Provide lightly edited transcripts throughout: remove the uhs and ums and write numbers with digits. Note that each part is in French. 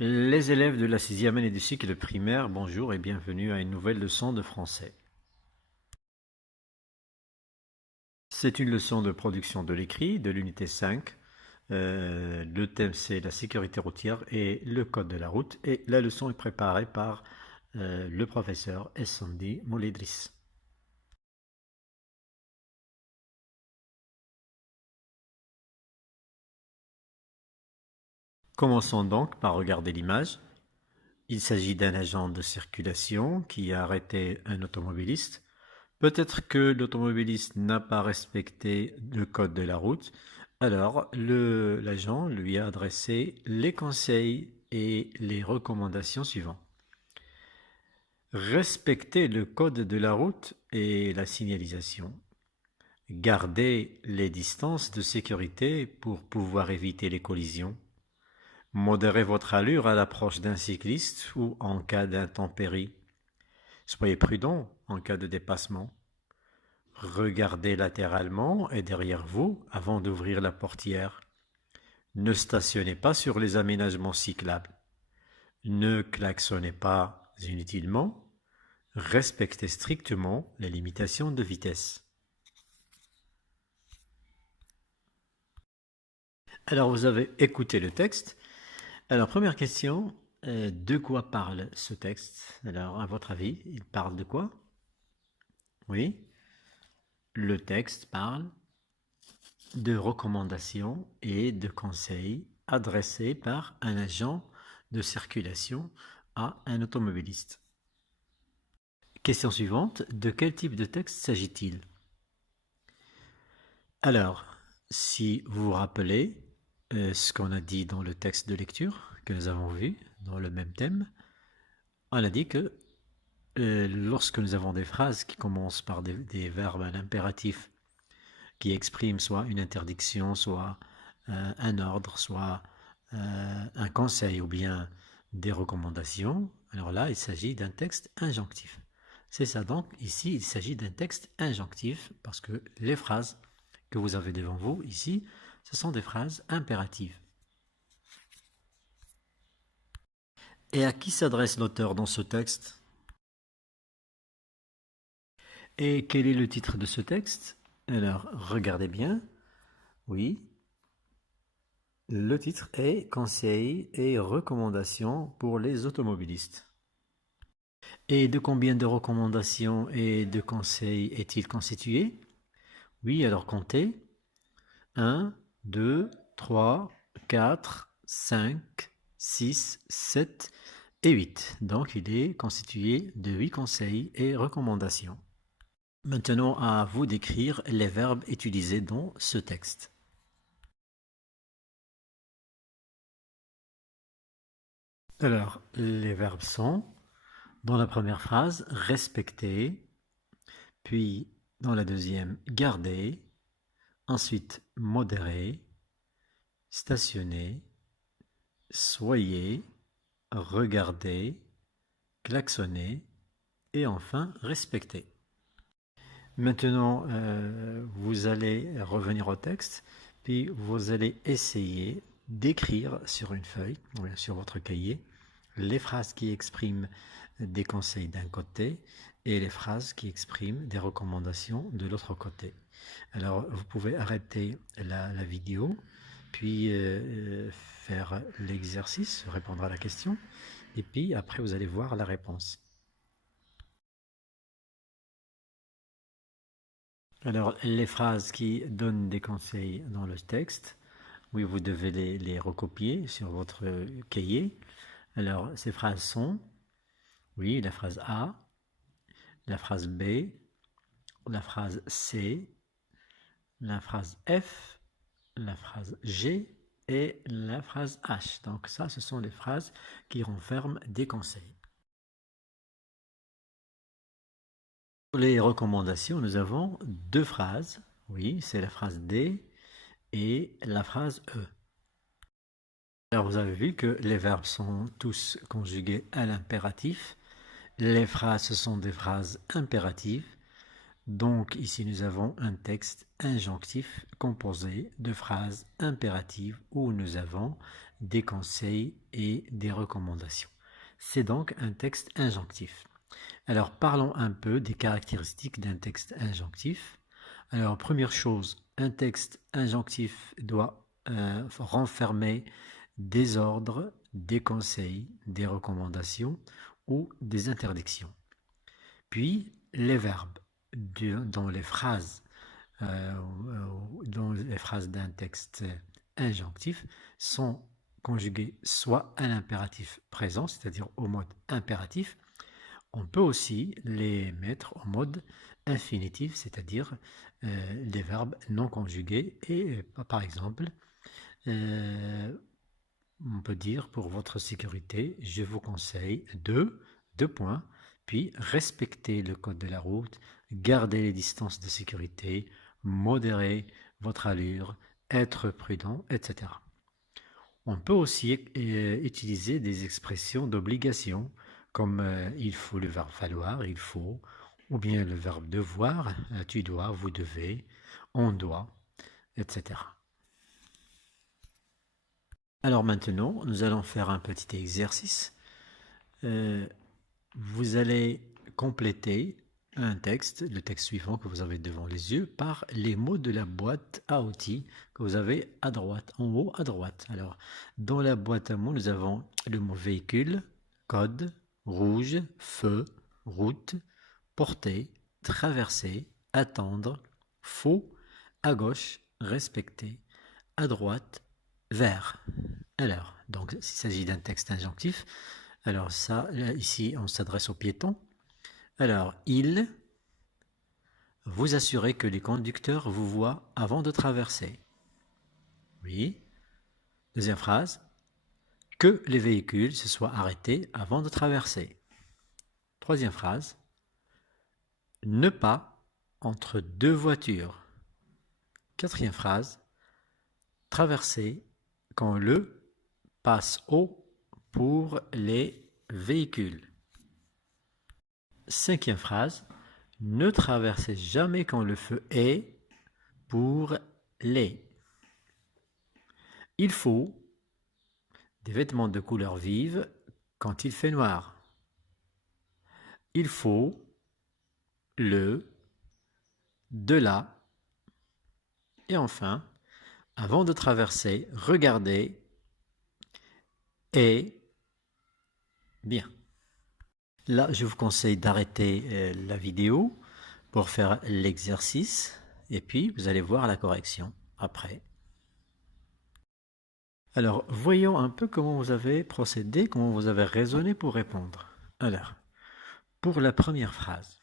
Les élèves de la 6e année du cycle primaire, bonjour et bienvenue à une nouvelle leçon de français. C'est une leçon de production de l'écrit de l'unité 5. Le thème c'est la sécurité routière et le code de la route et la leçon est préparée par le professeur Essandi Mouledris. Commençons donc par regarder l'image. Il s'agit d'un agent de circulation qui a arrêté un automobiliste. Peut-être que l'automobiliste n'a pas respecté le code de la route, alors l'agent lui a adressé les conseils et les recommandations suivants. Respecter le code de la route et la signalisation. Garder les distances de sécurité pour pouvoir éviter les collisions. Modérez votre allure à l'approche d'un cycliste ou en cas d'intempérie. Soyez prudent en cas de dépassement. Regardez latéralement et derrière vous avant d'ouvrir la portière. Ne stationnez pas sur les aménagements cyclables. Ne klaxonnez pas inutilement. Respectez strictement les limitations de vitesse. Alors vous avez écouté le texte. Alors première question, de quoi parle ce texte? Alors à votre avis, il parle de quoi? Oui, le texte parle de recommandations et de conseils adressés par un agent de circulation à un automobiliste. Question suivante, de quel type de texte s'agit-il? Alors, si vous vous rappelez ce qu'on a dit dans le texte de lecture que nous avons vu dans le même thème, on a dit que lorsque nous avons des phrases qui commencent par des verbes à l'impératif qui expriment soit une interdiction, soit un ordre, soit un conseil ou bien des recommandations, alors là, il s'agit d'un texte injonctif. C'est ça donc, ici, il s'agit d'un texte injonctif parce que les phrases que vous avez devant vous ici, ce sont des phrases impératives. Et à qui s'adresse l'auteur dans ce texte? Et quel est le titre de ce texte? Alors, regardez bien. Oui, le titre est Conseils et recommandations pour les automobilistes. Et de combien de recommandations et de conseils est-il constitué? Oui, alors comptez. 1, 2, 3, 4, 5, 6, 7 et 8. Donc il est constitué de 8 conseils et recommandations. Maintenant, à vous d'écrire les verbes utilisés dans ce texte. Alors, les verbes sont, dans la première phrase, respecter, puis dans la deuxième, garder, ensuite modérer, stationner, soyez, regardez, klaxonner et enfin respecter. Maintenant, vous allez revenir au texte, puis vous allez essayer d'écrire sur une feuille, sur votre cahier, les phrases qui expriment des conseils d'un côté et les phrases qui expriment des recommandations de l'autre côté. Alors, vous pouvez arrêter la vidéo, puis faire l'exercice, répondre à la question, et puis après vous allez voir la réponse. Alors, les phrases qui donnent des conseils dans le texte, oui, vous devez les recopier sur votre cahier. Alors, ces phrases sont, oui, la phrase A, la phrase B, la phrase C, la phrase F, la phrase G et la phrase H. Donc ça, ce sont les phrases qui renferment des conseils. Pour les recommandations, nous avons deux phrases. Oui, c'est la phrase D et la phrase E. Alors vous avez vu que les verbes sont tous conjugués à l'impératif. Les phrases, ce sont des phrases impératives. Donc ici nous avons un texte injonctif composé de phrases impératives où nous avons des conseils et des recommandations. C'est donc un texte injonctif. Alors parlons un peu des caractéristiques d'un texte injonctif. Alors première chose, un texte injonctif doit renfermer des ordres, des conseils, des recommandations ou des interdictions. Puis les verbes dans les phrases d'un texte injonctif sont conjugués soit à l'impératif présent, c'est-à-dire au mode impératif. On peut aussi les mettre au mode infinitif, c'est-à-dire les verbes non conjugués. Et par exemple, on peut dire pour votre sécurité, je vous conseille de, deux points, puis respecter le code de la route, garder les distances de sécurité, modérer votre allure, être prudent, etc. On peut aussi utiliser des expressions d'obligation, comme il faut, le verbe falloir, il faut, ou bien le verbe devoir, tu dois, vous devez, on doit, etc. Alors maintenant, nous allons faire un petit exercice. Vous allez compléter un texte, le texte suivant que vous avez devant les yeux, par les mots de la boîte à outils que vous avez à droite, en haut à droite. Alors, dans la boîte à mots, nous avons le mot véhicule, code, rouge, feu, route, porter, traverser, attendre, faux, à gauche, respecter, à droite, vert. Alors, donc, s'il s'agit d'un texte injonctif, alors ça, là, ici, on s'adresse aux piétons. Alors, il, vous assurez que les conducteurs vous voient avant de traverser. Oui. Deuxième phrase, que les véhicules se soient arrêtés avant de traverser. Troisième phrase, ne pas entre deux voitures. Quatrième phrase, traverser quand le passe au pour les véhicules. Cinquième phrase, ne traversez jamais quand le feu est pour les. Il faut des vêtements de couleur vive quand il fait noir. Il faut le, de la. Et enfin, avant de traverser, regardez et bien. Là, je vous conseille d'arrêter la vidéo pour faire l'exercice et puis vous allez voir la correction après. Alors, voyons un peu comment vous avez procédé, comment vous avez raisonné pour répondre. Alors, pour la première phrase.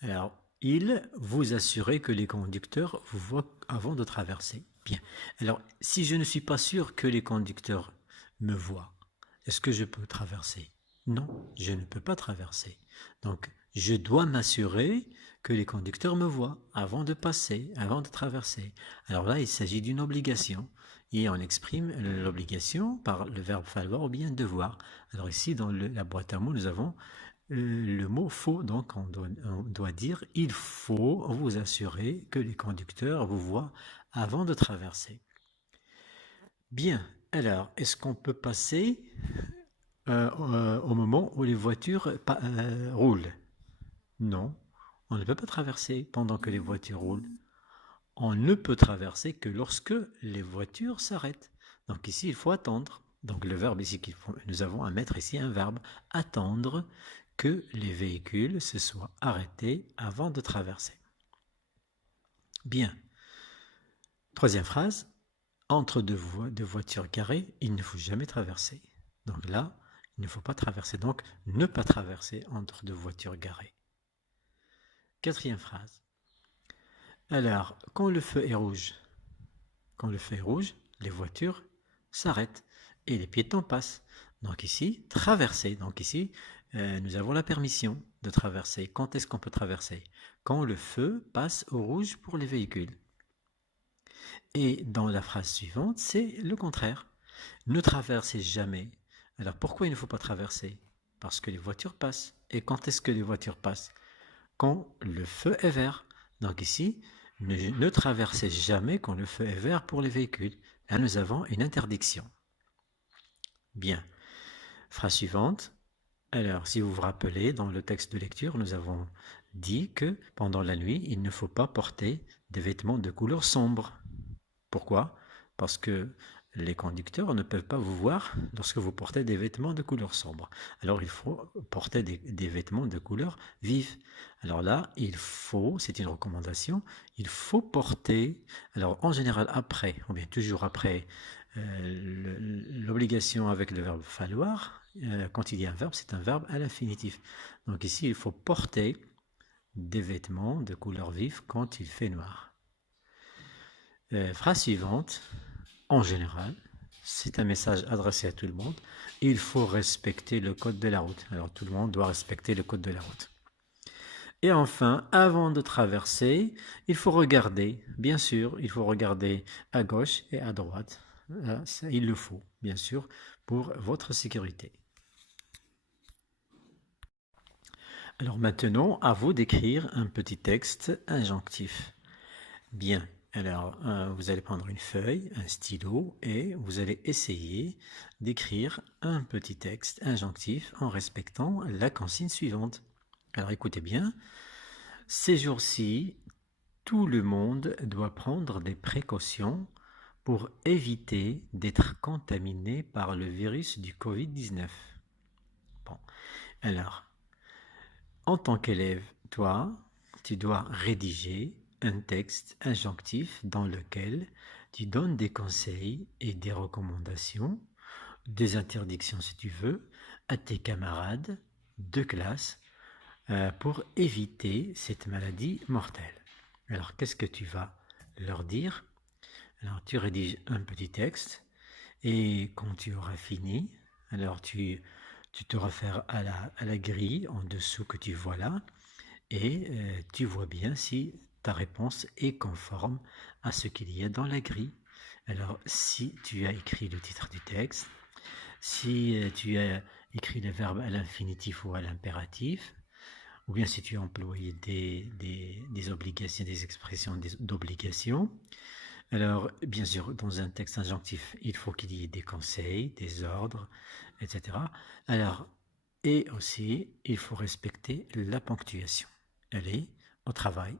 Alors, il vous assurait que les conducteurs vous voient avant de traverser. Bien. Alors, si je ne suis pas sûr que les conducteurs me voient, est-ce que je peux traverser? Non, je ne peux pas traverser. Donc, je dois m'assurer que les conducteurs me voient avant de passer, avant de traverser. Alors là, il s'agit d'une obligation. Et on exprime l'obligation par le verbe falloir ou bien devoir. Alors ici, dans la boîte à mots, nous avons le mot faut, donc on doit dire il faut vous assurer que les conducteurs vous voient avant de traverser. Bien, alors est-ce qu'on peut passer au moment où les voitures roulent? Non, on ne peut pas traverser pendant que les voitures roulent. On ne peut traverser que lorsque les voitures s'arrêtent. Donc ici, il faut attendre. Donc le verbe ici, nous avons à mettre ici un verbe, attendre que les véhicules se soient arrêtés avant de traverser. Bien. Troisième phrase, entre deux voitures garées, il ne faut jamais traverser. Donc là, il ne faut pas traverser. Donc ne pas traverser entre deux voitures garées. Quatrième phrase. Alors, quand le feu est rouge, les voitures s'arrêtent et les piétons passent. Donc ici, traverser. Donc ici, nous avons la permission de traverser. Quand est-ce qu'on peut traverser? Quand le feu passe au rouge pour les véhicules. Et dans la phrase suivante, c'est le contraire. Ne traversez jamais. Alors pourquoi il ne faut pas traverser? Parce que les voitures passent. Et quand est-ce que les voitures passent? quand le feu est vert. Donc ici, ne traversez jamais quand le feu est vert pour les véhicules. Là, nous avons une interdiction. Bien. Phrase suivante. Alors, si vous vous rappelez, dans le texte de lecture, nous avons dit que pendant la nuit, il ne faut pas porter des vêtements de couleur sombre. Pourquoi? Parce que les conducteurs ne peuvent pas vous voir lorsque vous portez des vêtements de couleur sombre. Alors, il faut porter des vêtements de couleur vive. Alors là, c'est une recommandation, il faut porter, alors en général après, ou bien toujours après, l'obligation avec le verbe falloir, quand il y a un verbe, c'est un verbe à l'infinitif. Donc ici, il faut porter des vêtements de couleur vive quand il fait noir. Phrase suivante, en général, c'est un message adressé à tout le monde. Il faut respecter le code de la route. Alors tout le monde doit respecter le code de la route. Et enfin, avant de traverser, il faut regarder, bien sûr, il faut regarder à gauche et à droite. Ça, il le faut, bien sûr, pour votre sécurité. Alors maintenant, à vous d'écrire un petit texte injonctif. Bien, alors vous allez prendre une feuille, un stylo et vous allez essayer d'écrire un petit texte injonctif en respectant la consigne suivante. Alors écoutez bien, ces jours-ci, tout le monde doit prendre des précautions pour éviter d'être contaminé par le virus du Covid-19. Bon, alors, en tant qu'élève, toi, tu dois rédiger un texte injonctif dans lequel tu donnes des conseils et des recommandations, des interdictions si tu veux, à tes camarades de classe pour éviter cette maladie mortelle. Alors, qu'est-ce que tu vas leur dire? Alors, tu rédiges un petit texte et quand tu auras fini, alors tu te réfères à la grille en dessous que tu vois là et tu vois bien si ta réponse est conforme à ce qu'il y a dans la grille. Alors, si tu as écrit le titre du texte, si tu as écrit le verbe à l'infinitif ou à l'impératif, ou bien si tu as employé des obligations, des expressions d'obligation. Alors, bien sûr, dans un texte injonctif, il faut qu'il y ait des conseils, des ordres, etc. Alors, et aussi, il faut respecter la ponctuation. Allez, au travail.